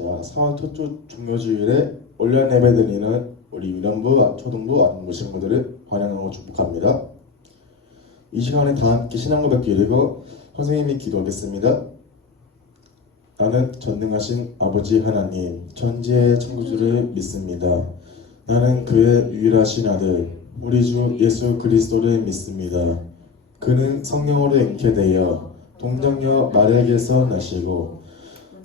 자, 4월 첫주 종료주일에 온라인 예배 드리는 우리 유년부, 초등부, 아동부 친구들을 환영하고 축복합니다. 이 시간에 다 함께 신앙 고백 드리고 선생님이 기도하겠습니다. 나는 전능하신 아버지 하나님, 천지의 천구주를 믿습니다. 나는 그의 유일하신 아들, 우리 주 예수 그리스도를 믿습니다. 그는 성령으로 잉태되어 동정녀 마리아에게서 나시고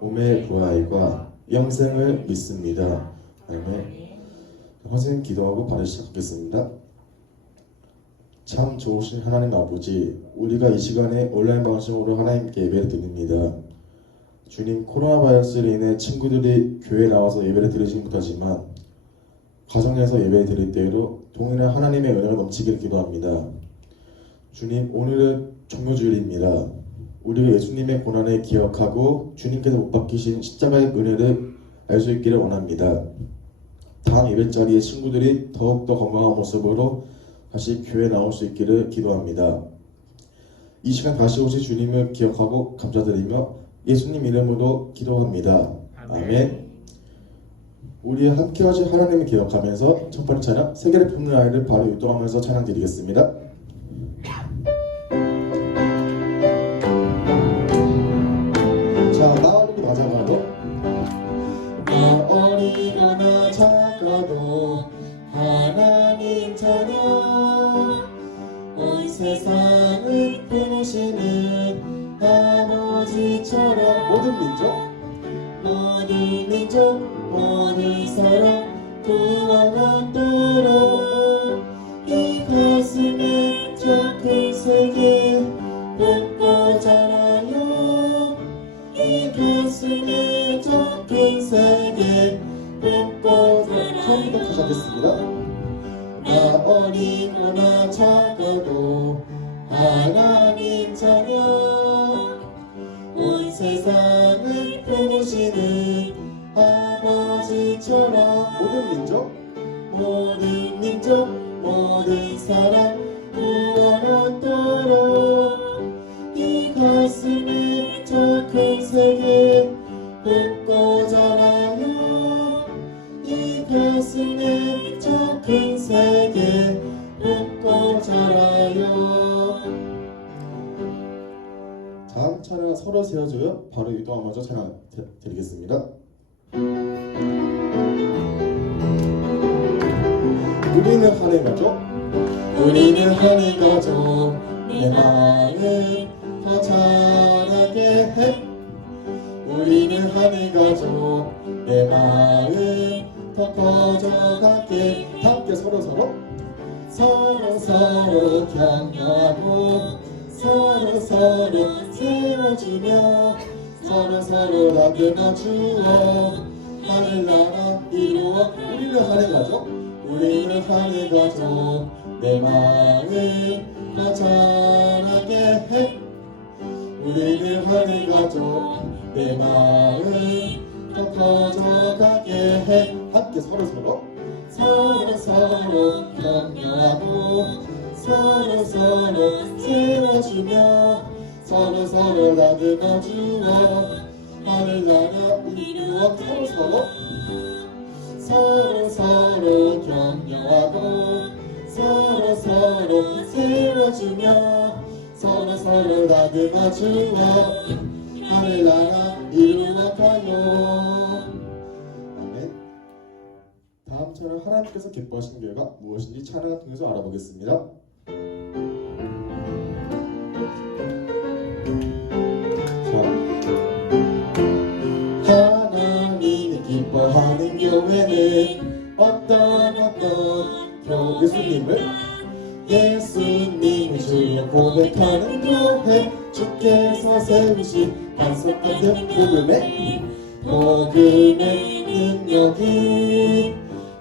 몸의 부활과 영생을 믿습니다. 아멘. 선생님 기도하고 바로 시작하겠습니다. 참 좋으신 하나님 아버지, 우리가 이 시간에 온라인 방송으로 하나님께 예배를 드립니다. 주님, 코로나 바이러스로 인해 친구들이 교회에 나와서 예배를 드리지 못하지만 가정에서 예배 드릴 때에도 동일한 하나님의 은혜가 넘치기를 기도합니다. 주님, 오늘은 종료주일입니다. 우리가 예수님의 고난을 기억하고 주님께서 못 박히신 십자가의 은혜를 알 수 있기를 원합니다. 다음 예배 자리에 친구들이 더욱더 건강한 모습으로 다시 교회에 나올 수 있기를 기도합니다. 이 시간 다시 오신 주님을 기억하고 감사드리며 예수님 이름으로 기도합니다. 아멘. 우리 함께 하신 하나님을 기억하면서 첫 번째 찬양 세계를 품는 아이를 바로 유도하면서 찬양 드리겠습니다. 사람 구원하도록 이 가슴에 적힌 세계 붓고 자라요 이 가슴에 적힌 세계 붓고 자라요 처음부터 다시 하겠습니다 나 어리거나 작아도 하나 드- 드리겠습니다. 우리는 하나님 가족 우리는 하나님 가족 내 마음 더 자라게 해. 우리는 하나님 가족 내 마음 더 커져가게. 함께 서로 서로. 서로 서로 격려 서로 다듬 다듬어 주어 하늘나라 이루어가요. 아멘. 다음 차례 하나님께서 기뻐하시는 결과 무엇인지 찬양을 통해서 알아보겠습니다. 기뻐하는 교회는 어떤 어떤 교 예수님을 예수님을 주여 고백하는 세우신 반석같은 복음에 복음의 능력이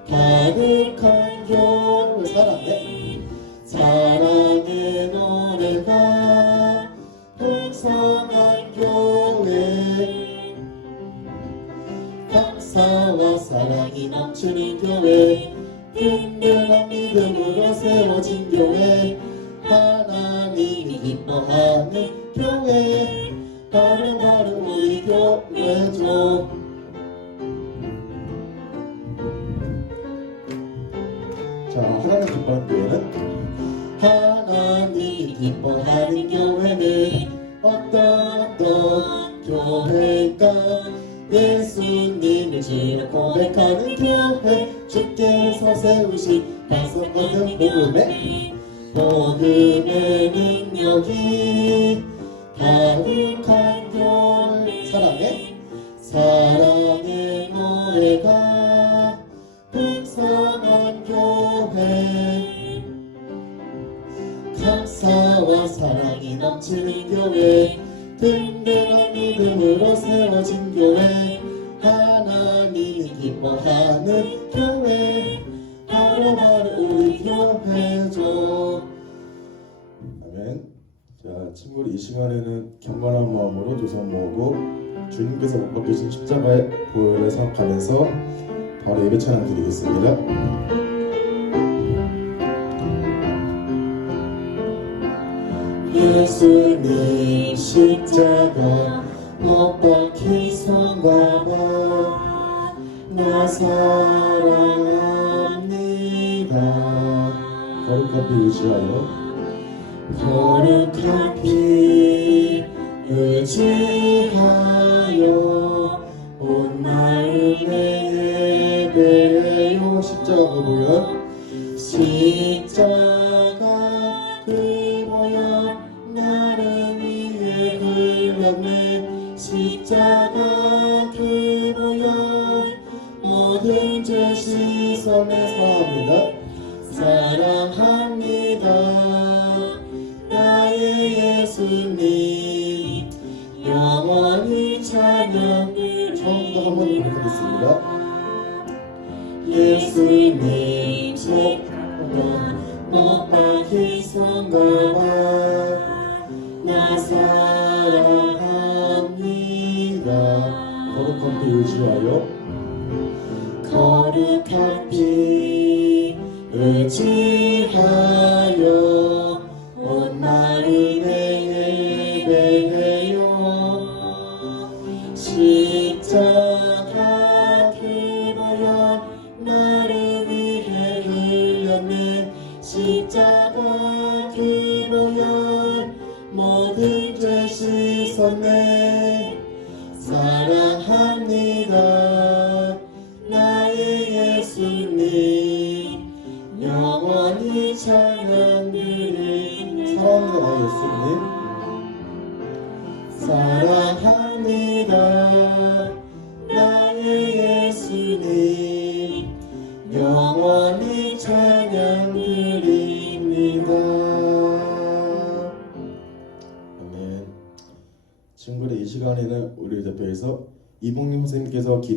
가득한 교회 사랑해 사랑의 노래가 풍성한 교회 감사와 사랑이 넘치는 교회 든든한 믿음으로 세워진 교회 하나님이 기뻐하는 교회 바로 바로 우리 교회죠. 자 하나님 기뻐하는 교회는 하나님이 기뻐하는 교회는 어떤 어떤 교회가 예수님을 주로 고백하는 교회 주께서 세우신 다섯 거듭 복음의 복음의 능력이 가득한 교회 사랑의 사랑의 노래가 풍성한 교회. 감사와 사랑이 넘치는 교회. 든든한 믿음으로 세워진 교회. 하나님이 기뻐하는 교회. 바로 우리 교회죠 이 시간에는 경건한 마음으로 두손 모으고 주님께서 못 박히신 십자가의 보혈을 생각하면서 바로 예배 찬양 드리겠습니다. 예수님 십자가 못 박히선가봐 나 사랑합니다. 거룩한 피 의지하여 거룩한 피 의지하여 온 마음에 예배요 십자가 그 보여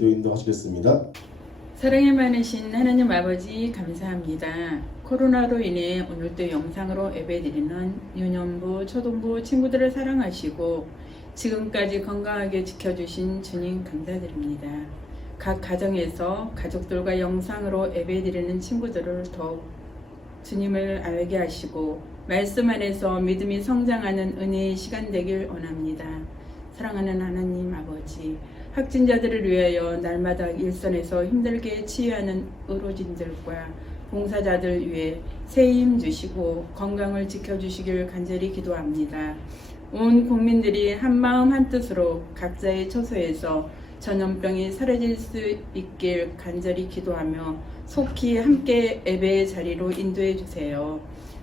기도 인도하시겠습니다 사랑이 많으신 하나님 아버지 감사합니다. 코로나로 인해 오늘도 영상으로 예배드리는 유년부, 초등부 친구들을 사랑하시고 지금까지 건강하게 지켜주신 주님 감사드립니다. 각 가정에서 가족들과 영상으로 예배드리는 친구들을 더욱 주님을 알게 하시고 말씀 안에서 믿음이 성장하는 은혜의 시간 되길 원합니다. 사랑하는 하나님 아버지 확진자들을 위하여 날마다 일선에서 힘들게 치유하는 의료진들과 봉사자들 위해 새힘 주시고 건강을 지켜주시길 간절히 기도합니다. 온 국민들이 한 마음 한 뜻으로 각자의 처소에서 전염병이 사라질 수 있길 간절히 기도하며 속히 함께 예배의 자리로 인도해 주세요.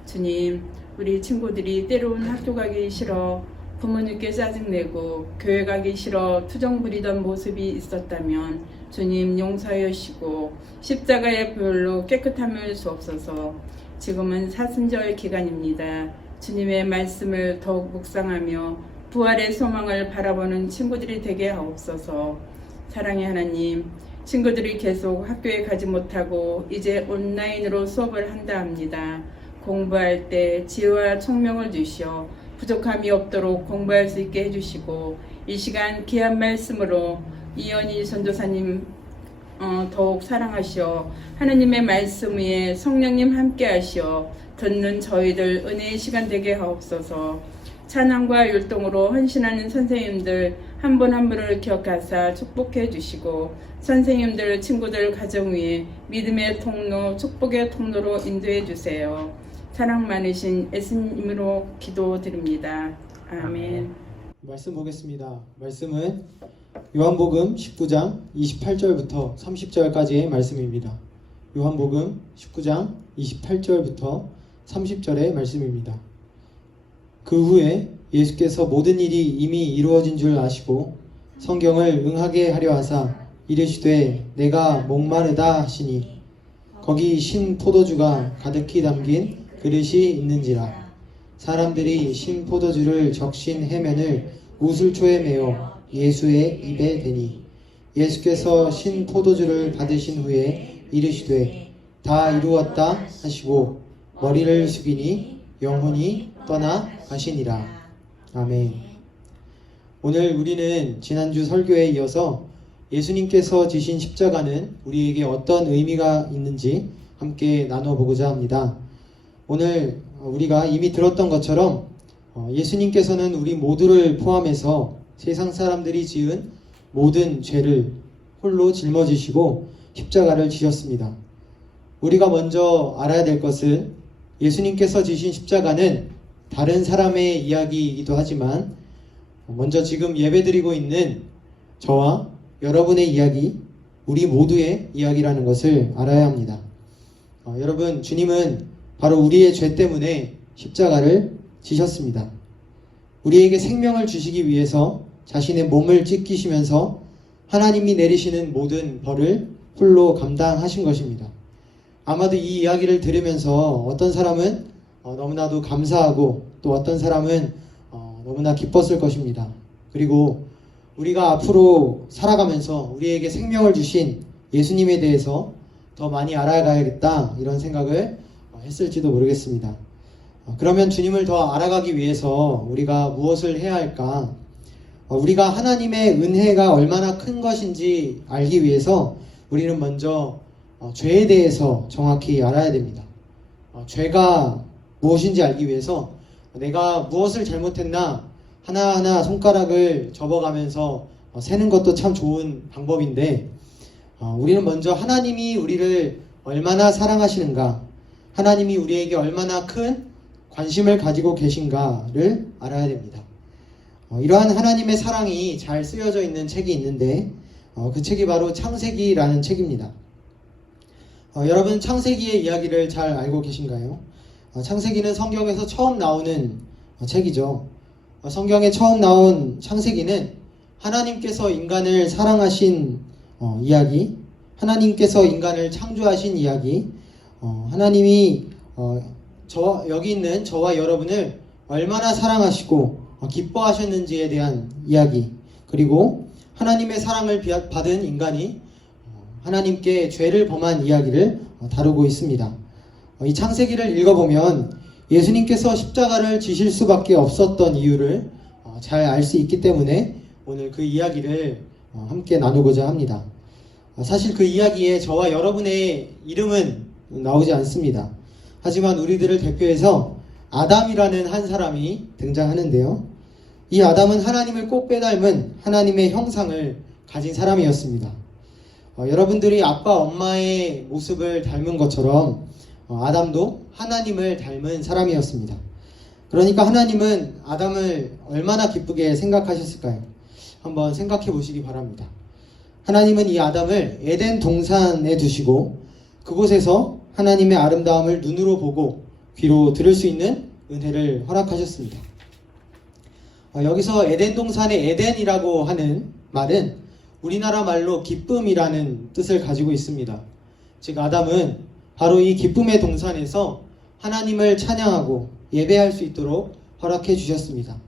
주님, 우리 친구들이 때로는 학교 가기 싫어 부모님께 짜증내고 교회 가기 싫어 투정 부리던 모습이 있었다면 주님 용서해 주시고 십자가의 보혈로 깨끗함을 주옵소서 지금은 사순절 기간입니다. 주님의 말씀을 더욱 묵상하며 부활의 소망을 바라보는 친구들이 되게 하옵소서 사랑의 하나님, 친구들이 계속 학교에 가지 못하고 이제 온라인으로 수업을 한다 합니다. 공부할 때 지혜와 총명을 주시어 부족함이 없도록 공부할 수 있게 해주시고 이 시간 귀한 말씀으로 이연희 전도사님 어, 더욱 사랑하시어 하느님의 말씀 위에 성령님 함께 하시어 듣는 저희들 은혜의 시간 되게 하옵소서. 찬양과 율동으로 헌신하는 선생님들 한 분한 분을 기억하사 축복해 주시고 선생님들 친구들 가정 위에 믿음의 통로 축복의 통로로 인도해 주세요 사랑 많으신 예수님으로 기도드립니다 아멘. 말씀 보겠습니다. 말씀은 요한복음 19장 28절부터 30절까지의 말씀입니다. 요한복음 19장 28절부터 30절의 말씀입니다. 그 후에 예수께서 모든 일이 이미 이루어진 줄 아시고 성경을 응하게 하려 하사 이르시되 내가 목마르다 하시니 거기 신 포도주가 가득히 담긴 그릇이 있는지라. 사람들이 신 포도주를 적신 해면을 우슬초에 메어 예수의 입에 대니. 예수께서 신 포도주를 받으신 후에 이르시되 다 이루었다 하시고 머리를 숙이니 영혼이 떠나 가시니라. 아멘. 오늘 우리는 지난주 설교에 이어서 예수님께서 지신 십자가는 우리에게 어떤 의미가 있는지 함께 나눠보고자 합니다. 오늘 우리가 이미 들었던 것처럼 어, 예수님께서는 우리 모두를 포함해서 세상 사람들이 지은 모든 죄를 홀로 짊어지시고 십자가를 지셨습니다. 우리가 먼저 알아야 될 것은 예수님께서 지신 십자가는 다른 사람의 이야기이기도 하지만 먼저 지금 예배드리고 있는 저와 여러분의 이야기, 우리 모두의 이야기라는 것을 알아야 합니다. 어, 여러분, 주님은 바로 우리의 죄 때문에 십자가를 지셨습니다. 우리에게 생명을 주시기 위해서 자신의 몸을 찢기시면서 하나님이 내리시는 모든 벌을 홀로 감당하신 것입니다. 아마도 이 이야기를 들으면서 어떤 사람은 어, 너무나도 감사하고 또 어떤 사람은 어, 너무나 기뻤을 것입니다. 그리고 우리가 앞으로 살아가면서 우리에게 생명을 주신 예수님에 대해서 더 많이 알아가야겠다 이런 생각을 어, 했을지도 모르겠습니다. 어, 그러면 주님을 더 알아가기 위해서 우리가 무엇을 해야 할까? 어, 우리가 하나님의 은혜가 얼마나 큰 것인지 알기 위해서 우리는 먼저 어, 죄에 대해서 정확히 알아야 됩니다. 어, 죄가 무엇인지 알기 위해서 내가 무엇을 잘못했나 하나하나 손가락을 접어가면서 어, 세는 것도 참 좋은 방법인데 어, 우리는 먼저 하나님이 우리를 얼마나 사랑하시는가 하나님이 우리에게 얼마나 큰 관심을 가지고 계신가를 알아야 됩니다. 어, 이러한 하나님의 사랑이 잘 쓰여져 있는 책이 있는데 어, 그 책이 바로 창세기라는 책입니다. 어, 여러분 창세기의 이야기를 잘 알고 계신가요? 어, 창세기는 성경에서 처음 나오는 어, 책이죠. 어, 성경에 처음 나온 창세기는 하나님께서 인간을 사랑하신 어, 이야기, 하나님께서 인간을 창조하신 이야기, 어, 하나님이 어, 저 여기 있는 저와 여러분을 얼마나 사랑하시고 어, 기뻐하셨는지에 대한 이야기, 그리고 하나님의 사랑을 받은 인간이 어, 하나님께 죄를 범한 이야기를 어, 다루고 있습니다. 어, 이 창세기를 읽어보면 예수님께서 십자가를 지실 수밖에 없었던 이유를 어, 잘알 수 있기 때문에 오늘 그 이야기를 어, 함께 나누고자 합니다. 어, 사실 그 이야기에 저와 여러분의 이름은 나오지 않습니다. 하지만 우리들을 대표해서 아담이라는 한 사람이 등장하는데요. 이 아담은 하나님을 꼭 빼닮은 하나님의 형상을 가진 사람이었습니다. 어, 여러분들이 아빠, 엄마의 모습을 닮은 것처럼 어, 아담도 하나님을 닮은 사람이었습니다. 그러니까 하나님은 아담을 얼마나 기쁘게 생각하셨을까요? 한번 생각해 보시기 바랍니다. 하나님은 이 아담을 에덴 동산에 두시고 그곳에서 하나님의 아름다움을 눈으로 보고 귀로 들을 수 있는 은혜를 허락하셨습니다. 어, 여기서 에덴 동산의 에덴이라고 하는 말은 우리나라 말로 기쁨이라는 뜻을 가지고 있습니다. 즉 아담은 바로 이 기쁨의 동산에서 하나님을 찬양하고 예배할 수 있도록 허락해 주셨습니다.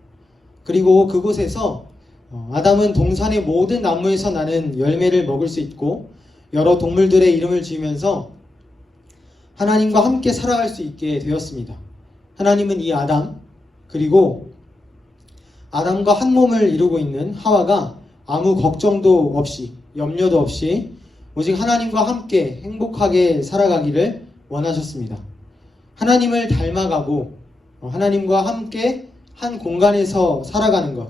그리고 그곳에서 어, 아담은 동산의 모든 나무에서 나는 열매를 먹을 수 있고 여러 동물들의 이름을 지으면서 하나님과 함께 살아갈 수 있게 되었습니다. 하나님은 이 아담 그리고 아담과 한 몸을 이루고 있는 하와가 아무 걱정도 없이 염려도 없이 오직 하나님과 함께 행복하게 살아가기를 원하셨습니다. 하나님을 닮아가고 어, 하나님과 함께 한 공간에서 살아가는 것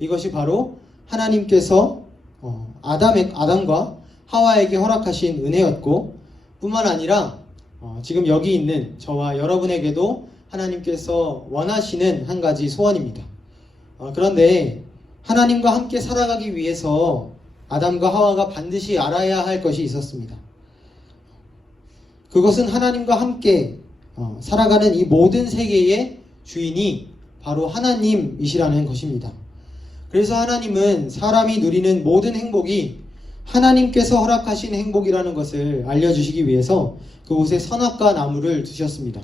이것이 바로 하나님께서 어, 아담의, 아담과 하와에게 허락하신 은혜였고 뿐만 아니라 어, 지금 여기 있는 저와 여러분에게도 하나님께서 원하시는 한 가지 소원입니다. 어, 그런데 하나님과 함께 살아가기 위해서 아담과 하와가 반드시 알아야 할 것이 있었습니다. 그것은 하나님과 함께 어, 살아가는 이 모든 세계의 주인이 바로 하나님이시라는 것입니다. 그래서 하나님은 사람이 누리는 모든 행복이 하나님께서 허락하신 행복이라는 것을 알려주시기 위해서 그곳에 선악과 나무를 두셨습니다.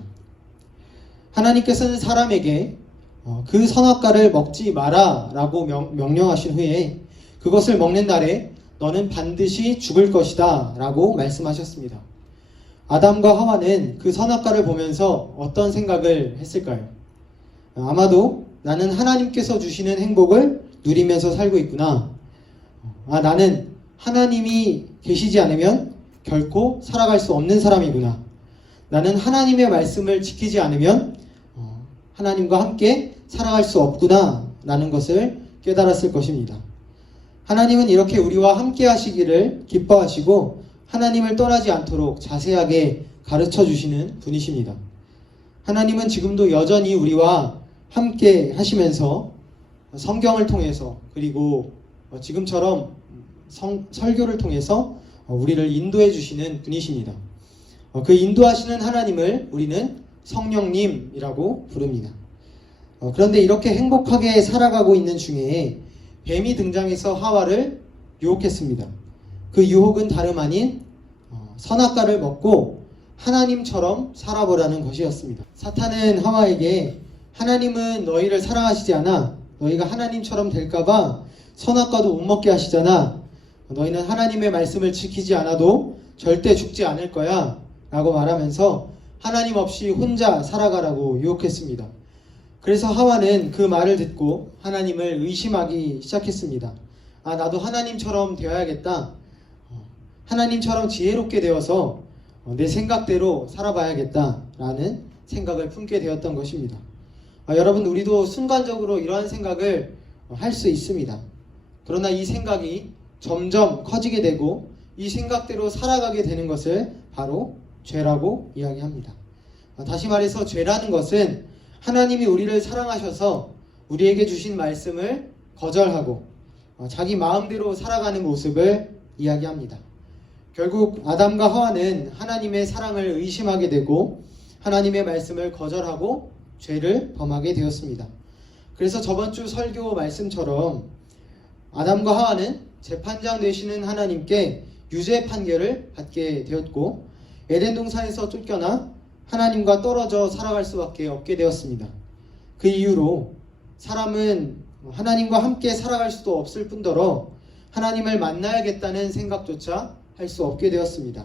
하나님께서는 사람에게 어, 그 선악과를 먹지 마라 라고 명, 명령하신 후에 그것을 먹는 날에 너는 반드시 죽을 것이다 라고 말씀하셨습니다. 아담과 하와는 그 선악과를 보면서 어떤 생각을 했을까요? 아마도 나는 하나님께서 주시는 행복을 누리면서 살고 있구나. 아, 나는 하나님이 계시지 않으면 결코 살아갈 수 없는 사람이구나. 나는 하나님의 말씀을 지키지 않으면 어, 하나님과 함께 살아갈 수 없구나. 라는 것을 깨달았을 것입니다. 하나님은 이렇게 우리와 함께 하시기를 기뻐하시고 하나님을 떠나지 않도록 자세하게 가르쳐 주시는 분이십니다. 하나님은 지금도 여전히 우리와 함께 하시면서 성경을 통해서 그리고 지금처럼 성- 설교를 통해서 우리를 인도해 주시는 분이십니다. 어, 그 인도하시는 하나님을 우리는 성령님이라고 부릅니다. 어, 그런데 이렇게 행복하게 살아가고 있는 중에 뱀이 등장해서 하와를 유혹했습니다. 그 유혹은 다름 아닌 어, 선악과를 먹고 하나님처럼 살아보라는 것이었습니다. 사탄은 하와에게 하나님은 너희를 사랑하시지 않아 너희가 하나님처럼 될까봐 선악과도 못 먹게 하시잖아. 너희는 하나님의 말씀을 지키지 않아도 절대 죽지 않을 거야. 라고 말하면서 하나님 없이 혼자 살아가라고 유혹했습니다. 그래서 하와는 그 말을 듣고 하나님을 의심하기 시작했습니다. 아, 나도 하나님처럼 되어야겠다. 어, 하나님처럼 지혜롭게 되어서 어, 내 생각대로 살아봐야겠다. 라는 생각을 품게 되었던 것입니다. 아, 여러분, 우리도 순간적으로 이러한 생각을 어, 할수 있습니다. 그러나 이 생각이 점점 커지게 되고 이 생각대로 살아가게 되는 것을 바로 죄라고 이야기합니다. 아, 다시 말해서 죄라는 것은 하나님이 우리를 사랑하셔서 우리에게 주신 말씀을 거절하고 어, 자기 마음대로 살아가는 모습을 이야기합니다. 결국 아담과 하와는 하나님의 사랑을 의심하게 되고 하나님의 말씀을 거절하고 죄를 범하게 되었습니다. 그래서 저번 주 설교 말씀처럼 아담과 하와는 재판장 되시는 하나님께 유죄 판결을 받게 되었고 에덴 동산에서 쫓겨나 하나님과 떨어져 살아갈 수밖에 없게 되었습니다. 그 이후로 사람은 하나님과 함께 살아갈 수도 없을 뿐더러 하나님을 만나야겠다는 생각조차 할 수 없게 되었습니다.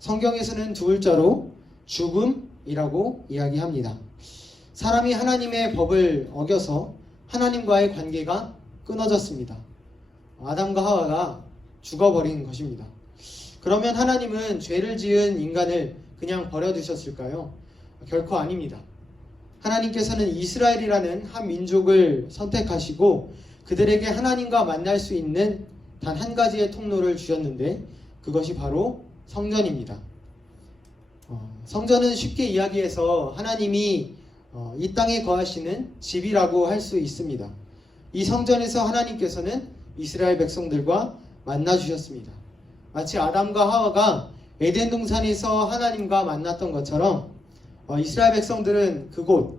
성경에서는 두 글자로 죽음이라고 이야기합니다. 사람이 하나님의 법을 어겨서 하나님과의 관계가 끊어졌습니다. 아담과 하와가 죽어버린 것입니다. 그러면 하나님은 죄를 지은 인간을 그냥 버려두셨을까요? 결코 아닙니다. 하나님께서는 이스라엘이라는 한 민족을 선택하시고 그들에게 하나님과 만날 수 있는 단 한 가지의 통로를 주셨는데 그것이 바로 성전입니다. 어, 성전은 쉽게 이야기해서 하나님이 어, 이 땅에 거하시는 집이라고 할 수 있습니다. 이 성전에서 하나님께서는 이스라엘 백성들과 만나 주셨습니다. 마치 아담과 하와가 에덴 동산에서 하나님과 만났던 것처럼 어, 이스라엘 백성들은 그곳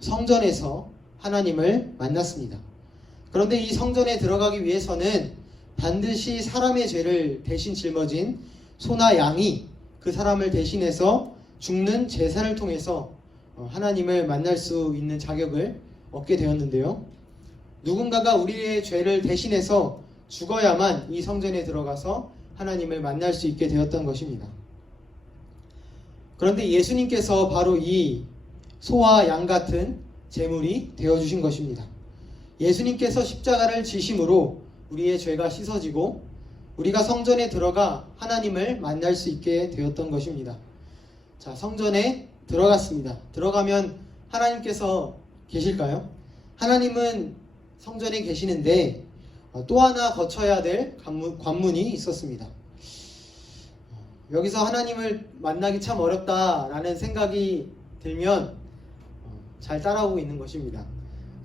성전에서 하나님을 만났습니다. 그런데 이 성전에 들어가기 위해서는 반드시 사람의 죄를 대신 짊어진 소나 양이 그 사람을 대신해서 죽는 제사를 통해서 어, 하나님을 만날 수 있는 자격을 얻게 되었는데요. 누군가가 우리의 죄를 대신해서 죽어야만 이 성전에 들어가서 하나님을 만날 수 있게 되었던 것입니다. 그런데 예수님께서 바로 이 소와 양 같은 제물이 되어 주신 것입니다. 예수님께서 십자가를 지심으로 우리의 죄가 씻어지고 우리가 성전에 들어가 하나님을 만날 수 있게 되었던 것입니다. 자, 성전에 들어갔습니다. 들어가면 하나님께서 계실까요? 하나님은 성전에 계시는데 어, 또 하나 거쳐야 될 관문, 관문 이 있었습니다. 여기서 하나님을 만나기 참 어렵다라는 생각이 들면 어, 잘 따라오고 있는 것입니다.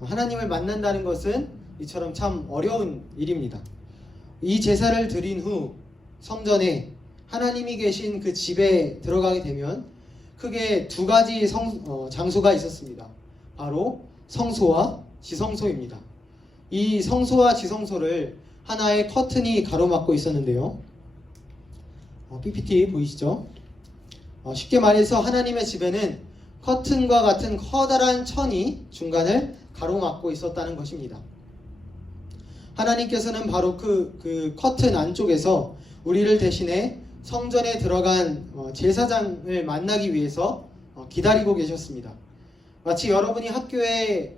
하나님을 만난다는 것은 이처럼 참 어려운 일입니다. 이 제사를 드린 후 성전에 하나님이 계신 그 집에 들어가게 되면 크게 두 가지 성, 어, 장소가 있었습니다. 바로 성소와 지성소입니다. 이 성소와 지성소를 하나의 커튼이 가로막고 있었는데요. 어, PPT 보이시죠? 어, 쉽게 말해서 하나님의 집에는 커튼과 같은 커다란 천이 중간을 가로막고 있었다는 것입니다. 하나님께서는 바로 그, 그 커튼 안쪽에서 우리를 대신해 성전에 들어간 어, 제사장을 만나기 위해서 어, 기다리고 계셨습니다. 마치 여러분이 학교에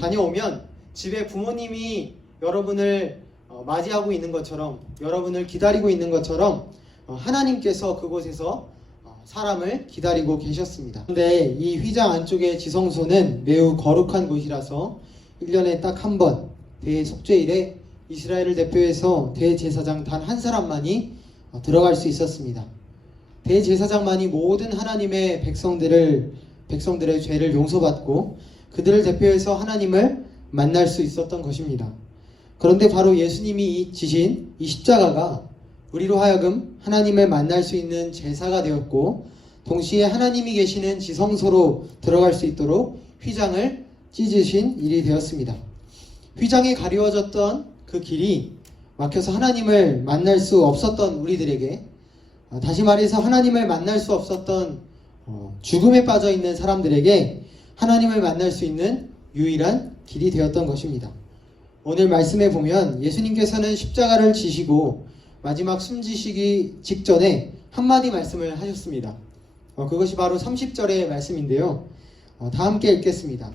다녀오면 집에 부모님이 여러분을 어, 맞이하고 있는 것처럼 여러분을 기다리고 있는 것처럼 어, 하나님께서 그곳에서 어, 사람을 기다리고 계셨습니다. 그런데 이 휘장 안쪽의 지성소는 매우 거룩한 곳이라서 1년에 딱 한 번 대속죄일에 이스라엘을 대표해서 대제사장 단 한 사람만이 어, 들어갈 수 있었습니다. 대제사장만이 모든 하나님의 백성들을 백성들의 죄를 용서받고 그들을 대표해서 하나님을 만날 수 있었던 것입니다. 그런데 바로 예수님이 지신 이 십자가가 우리로 하여금 하나님을 만날 수 있는 제사가 되었고 동시에 하나님이 계시는 지성소로 들어갈 수 있도록 휘장을 찢으신 일이 되었습니다. 휘장에 가리워졌던 그 길이 막혀서 하나님을 만날 수 없었던 우리들에게 어, 다시 말해서 하나님을 만날 수 없었던 어, 죽음에 빠져 있는 사람들에게 하나님을 만날 수 있는 유일한 길이 되었던 것입니다. 오늘 말씀에 보면 예수님께서는 십자가를 지시고 마지막 숨지시기 직전에 한마디 말씀을 하셨습니다. 어, 그것이 바로 30절의 말씀인데요. 어, 다 함께 읽겠습니다.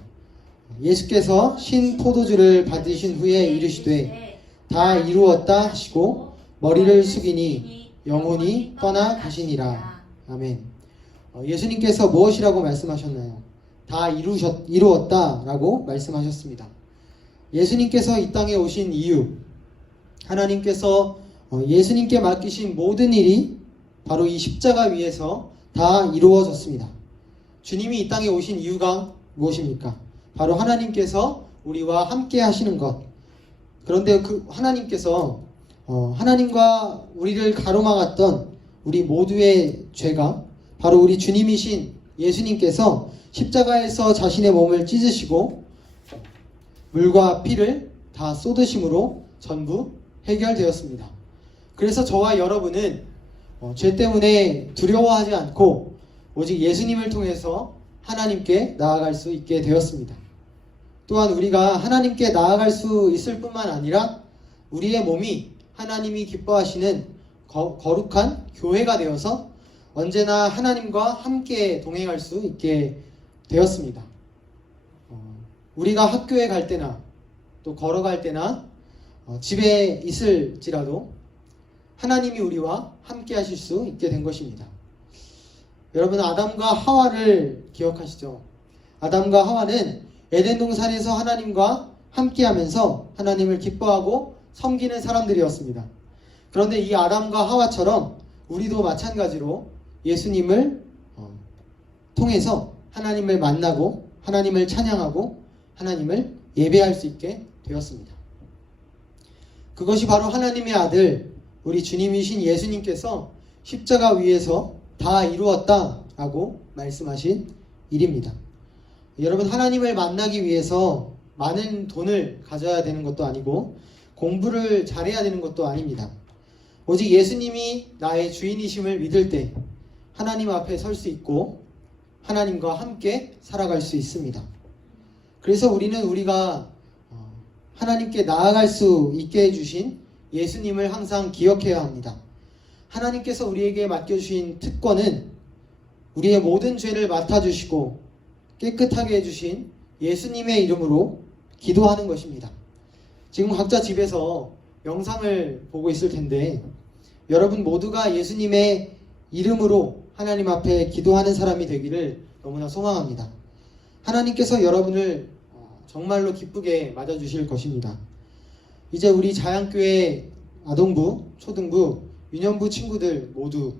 예수께서 신 포도주를 받으신 후에 이르시되 다 이루었다 하시고 머리를 숙이니 영혼이 떠나 가시니라. 아멘. 어, 예수님께서 무엇이라고 말씀하셨나요? 다 이루셨, 이루었다라고 말씀하셨습니다. 예수님께서 이 땅에 오신 이유, 하나님께서 어, 예수님께 맡기신 모든 일이 바로 이 십자가 위에서 다 이루어졌습니다. 주님이 이 땅에 오신 이유가 무엇입니까? 바로 하나님께서 우리와 함께 하시는 것. 그런데 그 하나님께서 어, 하나님과 우리를 가로막았던 우리 모두의 죄가 바로 우리 주님이신 예수님께서 십자가에서 자신의 몸을 찢으시고 물과 피를 다 쏟으심으로 전부 해결되었습니다. 그래서 저와 여러분은 어, 죄 때문에 두려워하지 않고 오직 예수님을 통해서 하나님께 나아갈 수 있게 되었습니다. 또한 우리가 하나님께 나아갈 수 있을 뿐만 아니라 우리의 몸이 하나님이 기뻐하시는 거, 거룩한 교회가 되어서 언제나 하나님과 함께 동행할 수 있게 되었습니다. 어, 우리가 학교에 갈 때나 또 걸어갈 때나 어, 집에 있을지라도 하나님이 우리와 함께 하실 수 있게 된 것입니다. 여러분 아담과 하와를 기억하시죠? 아담과 하와는 에덴 동산에서 하나님과 함께 하면서 하나님을 기뻐하고 섬기는 사람들이었습니다. 그런데 이 아담과 하와처럼 우리도 마찬가지로 예수님을 어, 통해서 하나님을 만나고 하나님을 찬양하고 하나님을 예배할 수 있게 되었습니다. 그것이 바로 하나님의 아들 우리 주님이신 예수님께서 십자가 위에서 다 이루었다라고 말씀하신 일입니다. 여러분 하나님을 만나기 위해서 많은 돈을 가져야 되는 것도 아니고 공부를 잘해야 되는 것도 아닙니다. 오직 예수님이 나의 주인이심을 믿을 때 하나님 앞에 설 수 있고 하나님과 함께 살아갈 수 있습니다. 그래서 우리는 우리가 어, 하나님께 나아갈 수 있게 해주신 예수님을 항상 기억해야 합니다. 하나님께서 우리에게 맡겨주신 특권은 우리의 모든 죄를 맡아주시고 깨끗하게 해주신 예수님의 이름으로 기도하는 것입니다. 지금 각자 집에서 영상을 보고 있을 텐데 여러분 모두가 예수님의 이름으로 하나님 앞에 기도하는 사람이 되기를 너무나 소망합니다. 하나님께서 여러분을 어, 정말로 기쁘게 맞아주실 것입니다. 이제 우리 자양교회 아동부, 초등부, 유년부 친구들 모두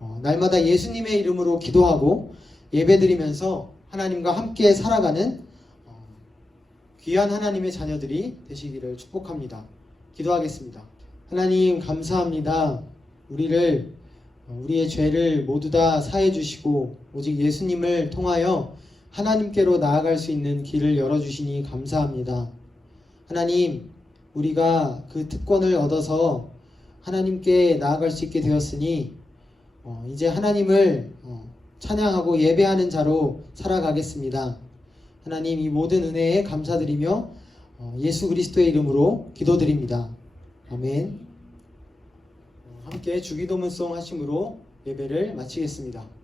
어, 날마다 예수님의 이름으로 기도하고 예배드리면서 하나님과 함께 살아가는 어, 귀한 하나님의 자녀들이 되시기를 축복합니다. 기도하겠습니다. 하나님 감사합니다. 우리를 어, 우리의 죄를 모두 다 사해 주시고 오직 예수님을 통하여 하나님께로 나아갈 수 있는 길을 열어 주시니 감사합니다. 하나님, 우리가 그 특권을 얻어서 하나님께 나아갈 수 있게 되었으니 어, 이제 하나님을 어, 찬양하고 예배하는 자로 살아가겠습니다. 하나님 이 모든 은혜에 감사드리며 어, 예수 그리스도의 이름으로 기도드립니다. 아멘. 어, 함께 주기도문송 하심으로 예배를 마치겠습니다.